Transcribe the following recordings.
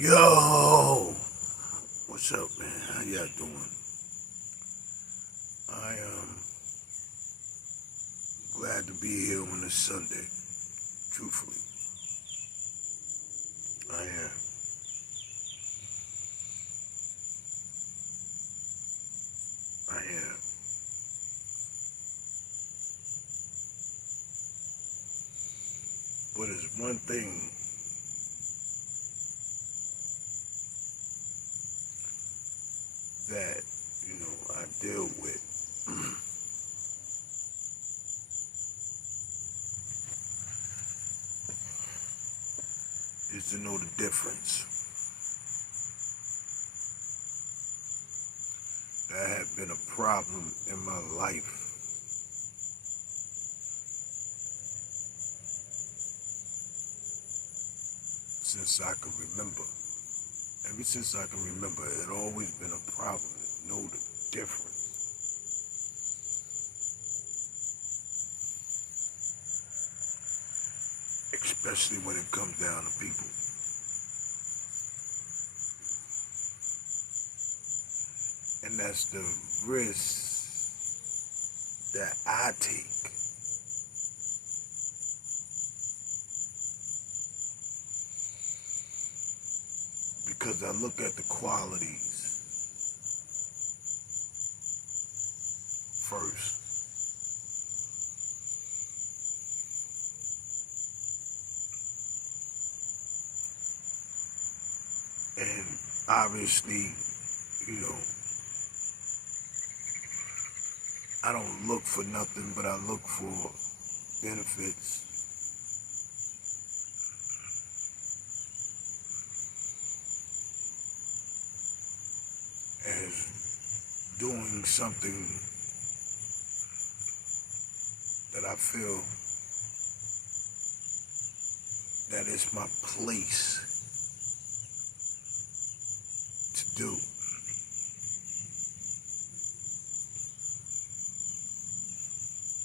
Yo, what's up, man? How y'all doing? I am glad to be here on this Sunday. Truthfully, I am. I am. But it's one thing that I deal with. Is to know the difference. That had been a problem in my life since I can remember. Ever since I can remember, it had always been a problem to know the difference. Especially when it comes down to people. And that's the risk that I take. Because I look at the qualities first. And obviously, I don't look for nothing, but I look for benefits. As doing something that I feel that it's my place to do.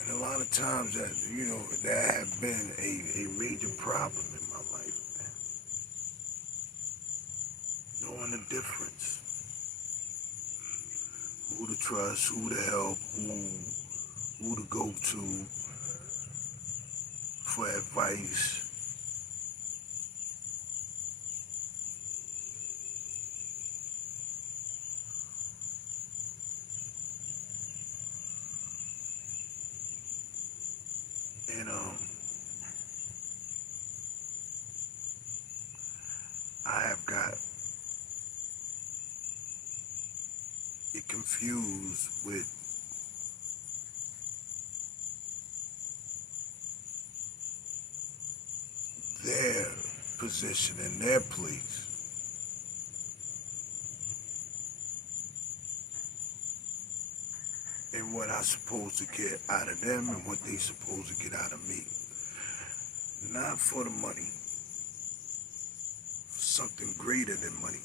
And a lot of times that, that have been a major problem in my life, man. Knowing the difference. Who to trust, who to help, who to go to for advice. And I have got it confused with their position and their place. And what I'm supposed to get out of them and what they supposed to get out of me. Not for the money. For something greater than money.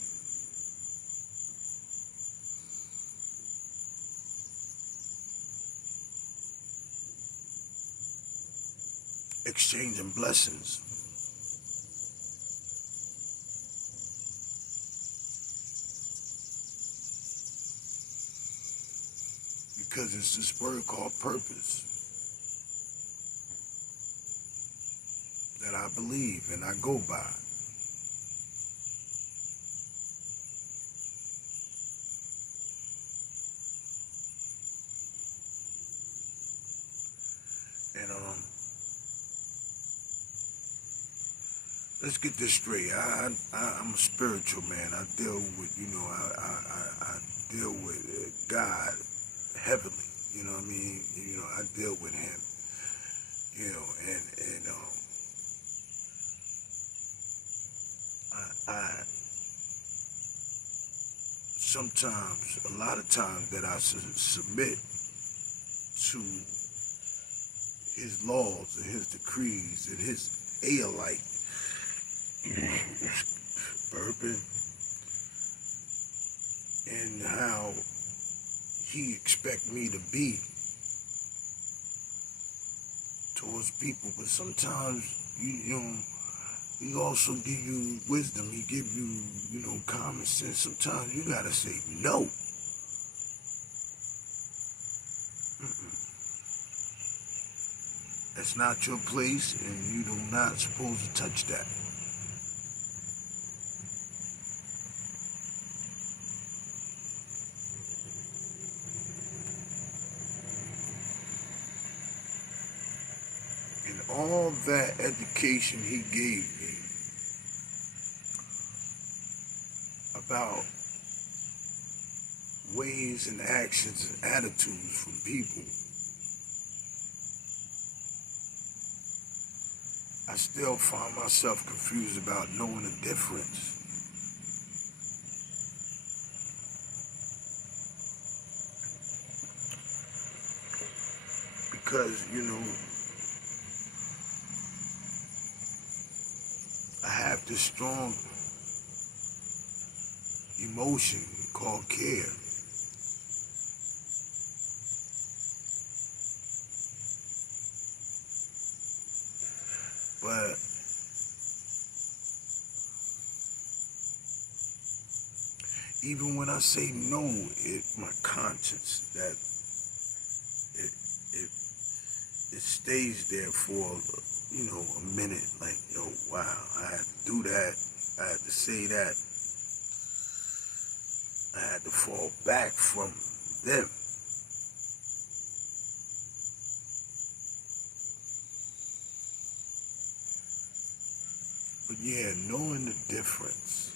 Exchanging blessings. Because it's this word called purpose that I believe and I go by. And let's get this straight. I'm a spiritual man. I deal with, I deal with God heavily. You know what I mean? I deal with Him. And I sometimes, a lot of times that I submit to His laws and His decrees and His Aelite burping and how He expect me to be towards people. But sometimes He also give you wisdom. He give you, common sense. Sometimes you gotta say no. That's not your place, and you do not supposed to touch that. And all that education he gave me about ways and actions and attitudes from people, I still find myself confused about knowing the difference. Because, I have this strong emotion called care. But even when I say no, my conscience that it it it stays there for a minute. Like, yo, wow, I had to do that. I had to say that. I had to fall back from them. But yeah, knowing the difference.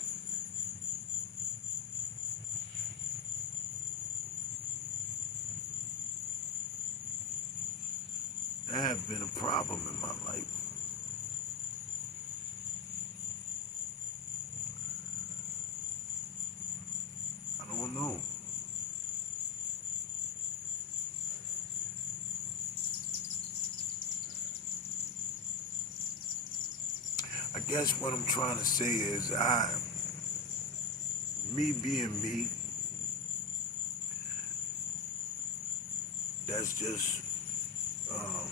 That have been a problem in my life. I don't know. I guess what I'm trying to say is me being me, that's just um,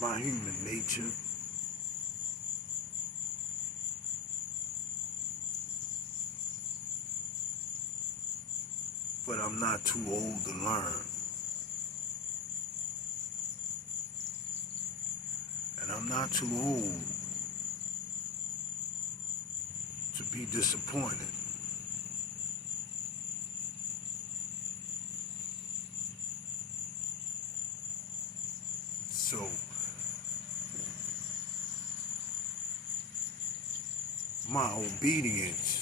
my human nature. But I'm not too old to learn. And I'm not too old to be disappointed. So my obedience,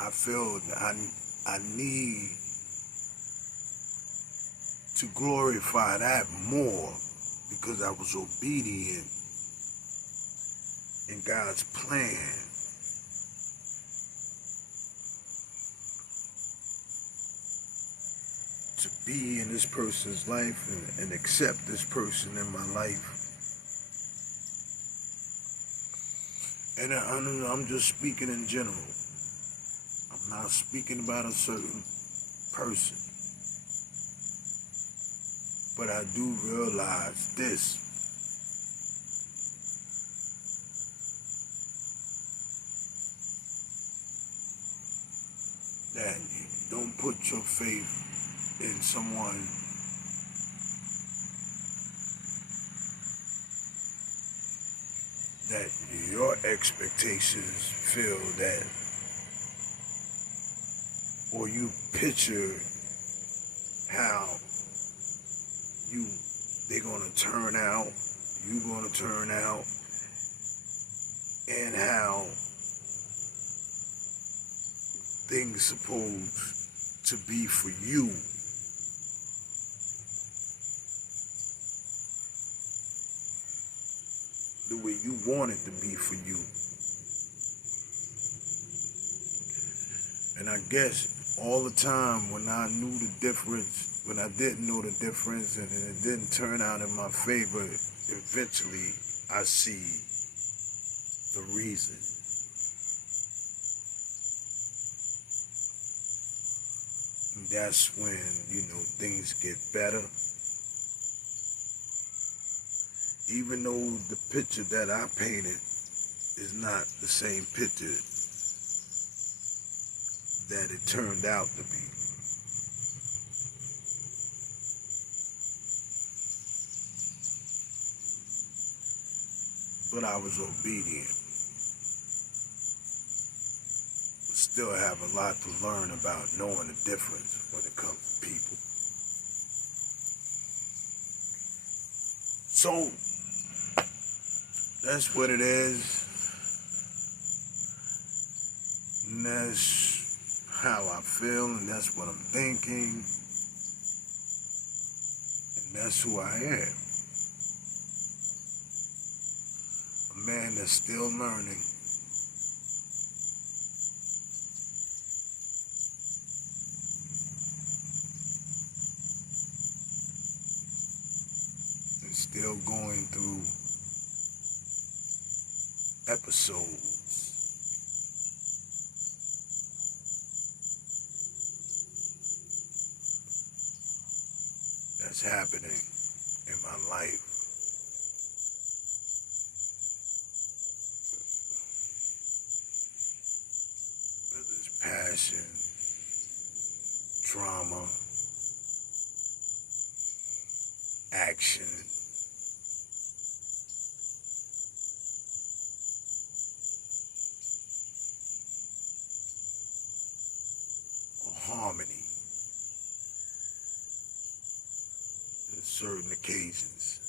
I feel I need to glorify that more because I was obedient in God's plan. To be in this person's life and accept this person in my life. And I'm just speaking in general. I'm not speaking about a certain person. But I do realize this. That you don't put your faith in someone that your expectations feel that, or you picture how they're gonna turn out, you gonna turn out, and how things supposed to be for you. The way you want it to be for you. And I guess all the time when I knew the difference, when I didn't know the difference and it didn't turn out in my favor, eventually I see the reason. And that's when, things get better. even though the picture that I painted is not the same picture that it turned out to be. But I was obedient. Still have a lot to learn about knowing the difference when it comes to people. So, that's what it is. And that's how I feel, and that's what I'm thinking. And that's who I am. A man that's still learning. And still going through episodes. That's happening in my life. Whether it's passion, trauma, action, or harmony in certain occasions.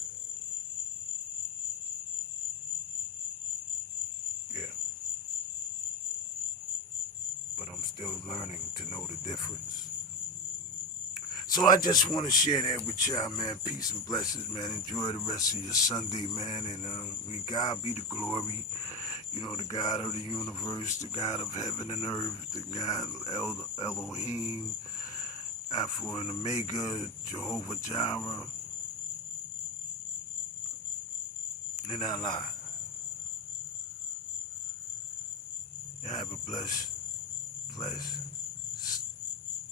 Yeah. But I'm still learning to know the difference. So I just want to share that with y'all, man. Peace and blessings, man. Enjoy the rest of your Sunday, man. And may God be the glory. You know, the God of the universe, the God of heaven and earth, the God Elohim, Alpha and Omega, Jehovah Jireh, and Allah. You have a blessed,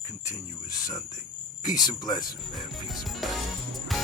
continuous Sunday. Peace and blessings, man. Peace and blessings.